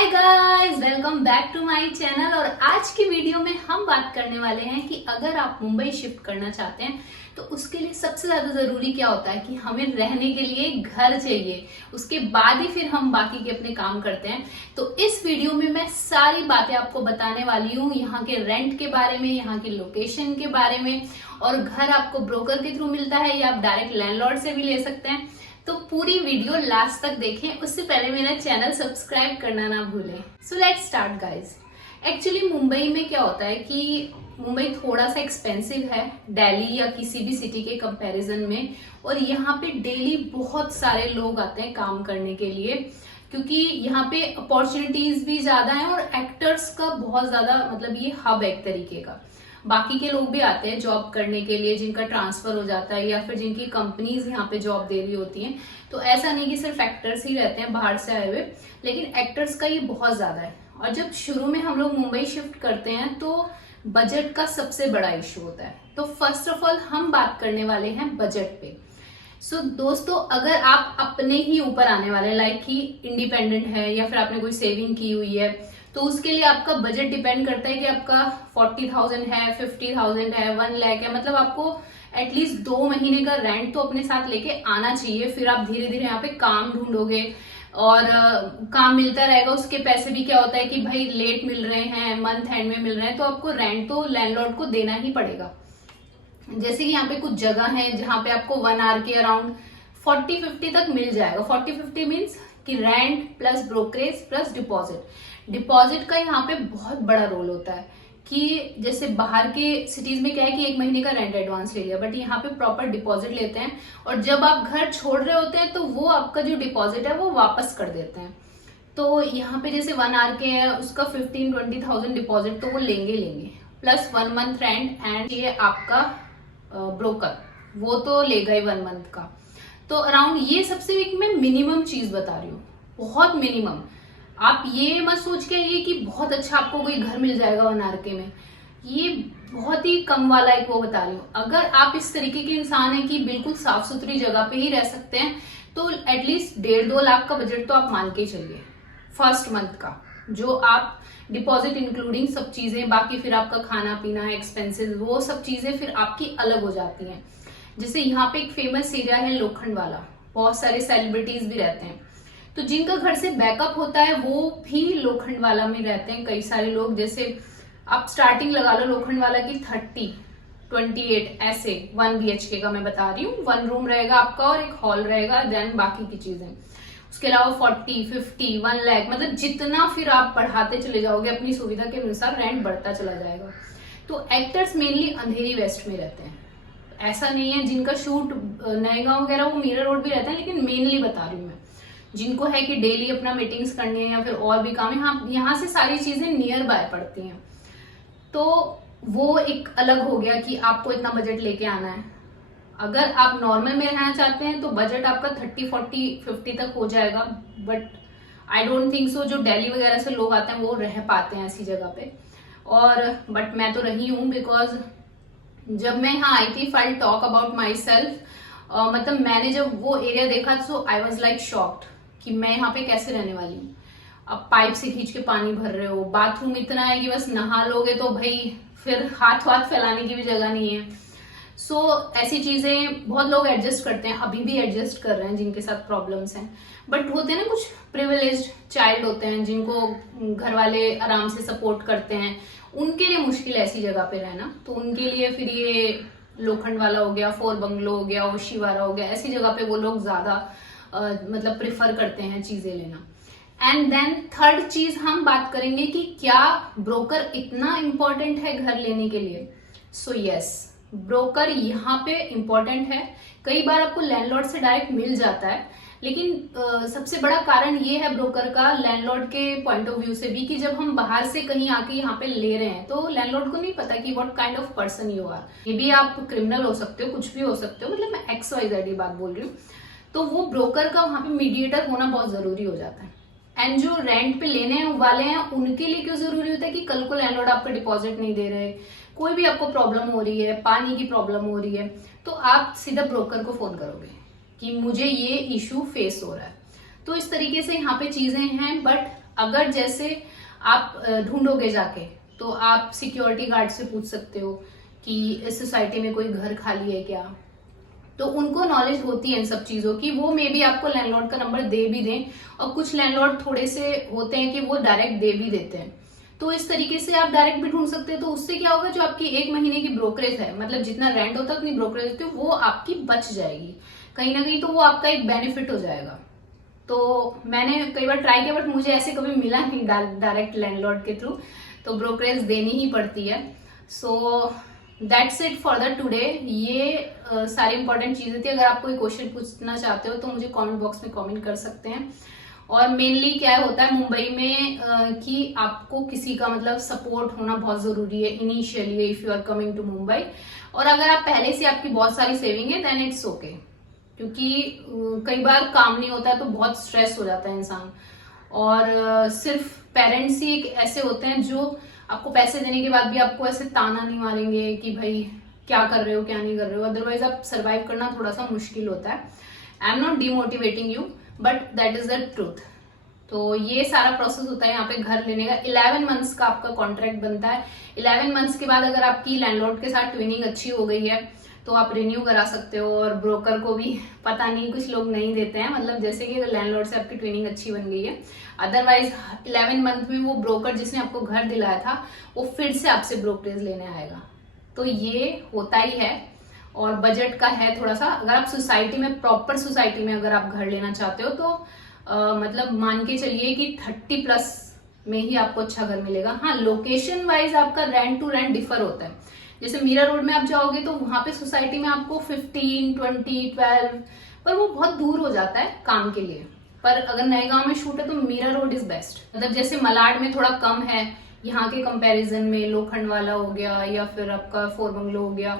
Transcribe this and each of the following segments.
Hi guys, welcome back to my channel. और आज की वीडियो में हम बात करने वाले हैं कि अगर आप मुंबई शिफ्ट करना चाहते हैं तो उसके लिए सबसे ज्यादा जरूरी क्या होता है कि हमें रहने के लिए घर चाहिए। उसके बाद ही फिर हम बाकी के अपने काम करते हैं। तो इस वीडियो में मैं सारी बातें आपको बताने वाली हूँ, यहाँ के रेंट के बारे में, यहाँ की लोकेशन के बारे में, और घर आपको ब्रोकर के थ्रू मिलता है या आप डायरेक्ट लैंडलॉर्ड से भी ले सकते हैं। तो पूरी वीडियो लास्ट तक देखें, उससे पहले मेरा चैनल सब्सक्राइब करना ना भूलें। So let's start guys. Actually Mumbai में क्या होता है कि मुंबई थोड़ा सा एक्सपेंसिव है दिल्ली या किसी भी सिटी के कंपैरिजन में, और यहाँ पे डेली बहुत सारे लोग आते हैं काम करने के लिए, क्योंकि यहाँ पे अपॉर्चुनिटीज भी ज्यादा हैं और एक्टर्स का बहुत ज्यादा मतलब ये हब है एक तरीके का। बाकी के लोग भी आते हैं जॉब करने के लिए जिनका ट्रांसफर हो जाता है या फिर जिनकी कंपनीज यहाँ पे जॉब दे रही होती हैं। तो ऐसा नहीं कि सिर्फ एक्टर्स ही रहते हैं बाहर से आए हुए, लेकिन एक्टर्स का ये बहुत ज्यादा है। और जब शुरू में हम लोग मुंबई शिफ्ट करते हैं तो बजट का सबसे बड़ा इशू होता है। तो फर्स्ट ऑफ ऑल हम बात करने वाले हैं बजट पे। सो दोस्तों, अगर आप अपने ही ऊपर आने वाले लाइक कि इंडिपेंडेंट है या फिर आपने कोई सेविंग की हुई है, तो उसके लिए आपका बजट डिपेंड करता है कि आपका 40,000 है, 50,000 है, 1 लाख है। मतलब आपको एटलीस्ट 2 महीने का रेंट तो अपने साथ लेके आना चाहिए। फिर आप धीरे धीरे यहाँ पे काम ढूंढोगे और काम मिलता रहेगा। उसके पैसे भी क्या होता है कि भाई लेट मिल रहे हैं, मंथ एंड में मिल रहे हैं, तो आपको रेंट तो लैंडलॉर्ड को देना ही पड़ेगा। जैसे कि यहाँ पे कुछ जगह है जहाँ पे आपको 1 आवर के अराउंड 40-50 तक मिल जाएगा। 40-50 मीन्स कि rent plus brokerage plus deposit. Deposit का यहाँ पे बहुत बड़ा रोल होता है कि जैसे बाहर के सिटीज में क्या है कि 1 महीने का रेंट एडवांस ले लिया, बट यहाँ पे प्रॉपर डिपॉजिट लेते हैं और जब आप घर छोड़ रहे होते हैं तो वो आपका जो डिपॉजिट है वो वापस कर देते हैं। तो यहाँ पे जैसे 1 आवर के है उसका 15-20,000 डिपॉजिट तो वो लेंगे प्लस 1 मंथ रेंट, एंड ये आपका ब्रोकर वो तो लेगा ही 1 मंथ का। तो अराउंड ये सबसे एक मैं मिनिमम चीज बता रही हूँ, बहुत मिनिमम। आप ये मत सोच के आइए कि बहुत अच्छा आपको कोई घर मिल जाएगा 1 आर के में, ये बहुत ही कम वाला एक वो बता रही हूँ। अगर आप इस तरीके के इंसान हैं कि बिल्कुल साफ सुथरी जगह पे ही रह सकते हैं तो एटलीस्ट 1.5-2 लाख का बजट तो आप मान के चलिए फर्स्ट मंथ का, जो आप डिपॉजिट इंक्लूडिंग सब चीजें, बाकी फिर आपका खाना पीना एक्सपेंसेस, वो सब चीजें फिर आपकी अलग हो जाती हैं। जैसे यहाँ पे एक फेमस एरिया है लोखंड वाला, बहुत सारे सेलिब्रिटीज भी रहते हैं, तो जिनका घर से बैकअप होता है वो भी लोखंड वाला में रहते हैं कई सारे लोग। जैसे आप स्टार्टिंग लगा लो लोखंड वाला की 30-28 ऐसे 1 BHK का मैं बता रही हूँ। 1 रूम रहेगा आपका और एक हॉल रहेगा, देन बाकी की चीजें। उसके अलावा 40-50 1 लाख, मतलब जितना फिर आप बढ़ाते चले जाओगे अपनी सुविधा के अनुसार रेंट बढ़ता चला जाएगा। तो एक्टर्स मेनली अंधेरी वेस्ट में रहते हैं, ऐसा नहीं है जिनका शूट नएगांव वगैरह वो मीरा रोड भी रहता है, लेकिन मेनली बता रही हूँ मैं जिनको है कि डेली अपना मीटिंग्स करनी है या फिर और भी काम है, यहाँ से सारी चीजें नियर बाय पड़ती हैं। तो वो एक अलग हो गया कि आपको इतना बजट लेके आना है। अगर आप नॉर्मल में रहना चाहते हैं तो बजट आपका 30-40-50 तक हो जाएगा, but I don't think so जो दिल्ली वगैरह से लोग आते हैं वो रह पाते हैं ऐसी जगह पे। और बट मैं तो रही हूँ, बिकॉज जब मैं यहाँ आई थी, file talk about my self, मतलब मैंने जब वो एरिया देखा सो आई वॉज लाइक शॉक्ड कि मैं यहाँ पे कैसे रहने वाली हूँ। अब पाइप से खींच के पानी भर रहे हो, बाथरूम इतना है कि बस नहा लोगे तो भाई फिर हाथ वाथ फैलाने की भी जगह नहीं है। सो ऐसी चीजें बहुत लोग एडजस्ट करते हैं, अभी भी एडजस्ट कर रहे हैं जिनके साथ प्रॉब्लम्स हैं। बट होते हैं ना कुछ प्रिविलेज्ड चाइल्ड होते हैं जिनको घर वाले आराम से सपोर्ट करते हैं, उनके लिए मुश्किल है ऐसी जगह पे रहना। तो उनके लिए फिर ये लोखंड वाला हो गया, 4 बंगलो हो गया, ओशीवारा हो गया, ऐसी जगह पे वो लोग ज्यादा मतलब प्रिफर करते हैं चीजें लेना। एंड देन थर्ड चीज हम बात करेंगे कि क्या ब्रोकर इतना इंपॉर्टेंट है घर लेने के लिए। सो यस, ब्रोकर यहाँ पे इंपॉर्टेंट है। कई बार आपको लैंडलॉर्ड से डायरेक्ट मिल जाता है, लेकिन सबसे बड़ा कारण ये है ब्रोकर का लैंडलॉर्ड के पॉइंट ऑफ व्यू से भी कि जब हम बाहर से कहीं आके यहाँ पे ले रहे हैं तो लैंडलॉर्ड को नहीं पता कि what kind of person you are. ये भी आप क्रिमिनल हो सकते हो, कुछ भी हो सकते हो, मतलब मैं XYZ बात बोल रही हूँ। तो वो ब्रोकर का वहां पे मीडिएटर होना बहुत जरूरी हो जाता है। एंड जो रेंट पे लेने वाले हैं उनके लिए क्यों जरूरी होता है कि कल को लैंडलॉर्ड आपका डिपॉजिट नहीं दे रहे, कोई भी आपको प्रॉब्लम हो रही है, पानी की प्रॉब्लम हो रही है, तो आप सीधा ब्रोकर को फोन करोगे कि मुझे ये इशू फेस हो रहा है। तो इस तरीके से यहाँ पे चीजें हैं, बट अगर जैसे आप ढूंढोगे जाके, तो आप सिक्योरिटी गार्ड से पूछ सकते हो कि इस सोसाइटी में कोई घर खाली है क्या, तो उनको नॉलेज होती है इन सब चीजों की, वो मे बी आपको लैंडलॉर्ड का नंबर दे भी दें, और कुछ लैंडलॉर्ड थोड़े से होते हैं कि वो डायरेक्ट दे भी देते हैं। तो इस तरीके से आप डायरेक्ट भी ढूंढ सकते हैं। तो उससे क्या होगा, जो आपकी 1 महीने की ब्रोकरेज है, मतलब जितना रेंट होता है उतनी ब्रोकरेज होती है, वो आपकी बच जाएगी कहीं ना कहीं, तो वो आपका एक बेनिफिट हो जाएगा। तो मैंने कई बार ट्राई किया, बट मुझे ऐसे कभी मिला नहीं डायरेक्ट लैंडलॉर्ड के थ्रू, तो ब्रोकरेज देनी ही पड़ती है। So that's it for the today. ये सारी इंपॉर्टेंट चीजें थी। अगर आप कोई क्वेश्चन पूछना चाहते हो तो मुझे कमेंट बॉक्स में कमेंट कर सकते हैं। और मेनली क्या होता है मुंबई में कि आपको किसी का मतलब सपोर्ट होना बहुत जरूरी है initially, if you are coming to Mumbai. और अगर आप पहले से आपकी बहुत सारी सेविंग है देन इट्स ओके, क्योंकि कई बार काम नहीं होता है तो बहुत स्ट्रेस हो जाता है इंसान। और सिर्फ पेरेंट्स ही ऐसे होते हैं जो आपको पैसे देने के बाद भी आपको ऐसे ताना नहीं मारेंगे कि भाई क्या कर रहे हो क्या नहीं कर रहे हो, अदरवाइज आप सर्वाइव करना थोड़ा सा मुश्किल होता है। I am not demotivating you, but that is the truth. तो ये सारा प्रोसेस होता है यहाँ पे घर लेने का। 11 मंथ्स का आपका कॉन्ट्रैक्ट बनता है। 11 मंथ्स के बाद अगर आपकी लैंडलॉर्ड के साथ ट्विनिंग अच्छी हो गई है तो आप रिन्यू करा सकते हो। और ब्रोकर को भी पता नहीं, कुछ लोग नहीं देते हैं, मतलब जैसे कि लैंडलॉर्ड से आपकी ट्विनिंग अच्छी बन गई है, अदरवाइज 11 मंथ में वो ब्रोकर जिसने आपको घर दिलाया था वो फिर से आपसे ब्रोकरेज लेने आएगा। तो ये होता ही है। और बजट का है थोड़ा सा। अगर आप सोसाइटी में, प्रॉपर सोसाइटी में अगर आप घर लेना चाहते हो तो मतलब मान के चलिए कि 30+ में ही आपको अच्छा घर मिलेगा। हाँ, लोकेशन वाइज आपका रेंट टू रेंट डिफर होता है। जैसे मीरा रोड में आप जाओगे तो वहां पे सोसाइटी में आपको 15, 20, 12, पर वो बहुत दूर हो जाता है काम के लिए। पर अगर नए गांव में शूट है तो मीरा रोड इज बेस्ट। मतलब जैसे मलाड में थोड़ा कम है यहाँ के कंपैरिजन में, लोखंड वाला हो गया या फिर आपका फोर बंगलो हो गया।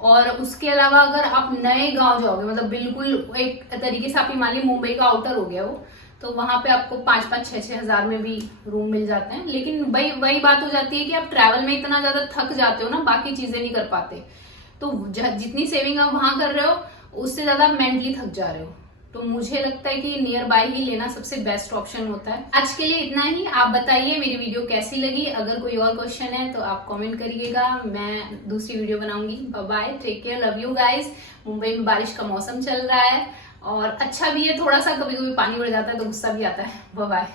और उसके अलावा अगर आप नए गांव जाओगे, मतलब बिल्कुल एक तरीके से आप मान लीजिए मुंबई का आउटर हो गया वो, तो वहां पे आपको 5-5, 6-6 हजार में भी रूम मिल जाते हैं। लेकिन वही बात हो जाती है कि आप ट्रैवल में इतना ज्यादा थक जाते हो ना, बाकी चीजें नहीं कर पाते। तो जितनी सेविंग आप वहां कर रहे हो उससे ज्यादा मेंटली थक जा रहे हो। तो मुझे लगता है कि नियर बाय ही लेना सबसे बेस्ट ऑप्शन होता है। आज के लिए इतना ही। आप बताइए मेरी वीडियो कैसी लगी। अगर कोई और क्वेश्चन है तो आप कमेंट करिएगा, मैं दूसरी वीडियो बनाऊंगी। Bye bye, take care, love you guys. Mumbai में बारिश का मौसम चल रहा है और अच्छा भी है थोड़ा सा, कभी कभी पानी बढ़ जाता है तो गुस्सा भी आता है। Bye bye.